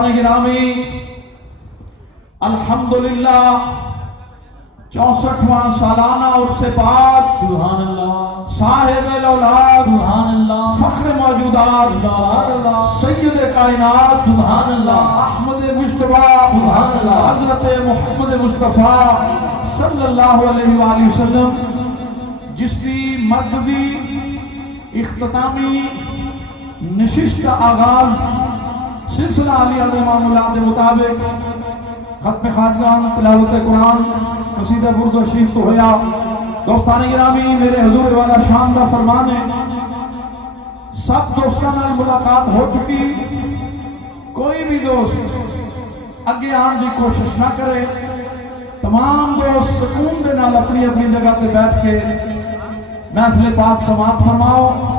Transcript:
دوستان گرامی، الحمدللہ 64واں سالانہ عرس پاک، سبحان اللہ، صاحب الاولاد، سبحان اللہ، فخر موجودات، سبحان اللہ، سید کائنات، سبحان اللہ، احمد مصطفیٰ، سبحان اللہ، حضرت محمد مصطفیٰ صلی اللہ علیہ وآلہ وسلم جس کی مرکزی اختتامی نشست کا آغاز سلسلہ علی امام اللہ کے مطابق ختم خاتمہ تلاوت قرآن قصیدہ برد و شریف تو ہویا۔ دوستان گرامی، میرے حضور والا شان کا فرمان ہے، سب دوستوں نال ملاقات ہو چکی، کوئی بھی دوست اگے آن کی کوشش نہ کرے، تمام دوست سکون دے نال اپنی اپنی جگہ تے بیٹھ کے محفل پاک سماعت فرماؤ۔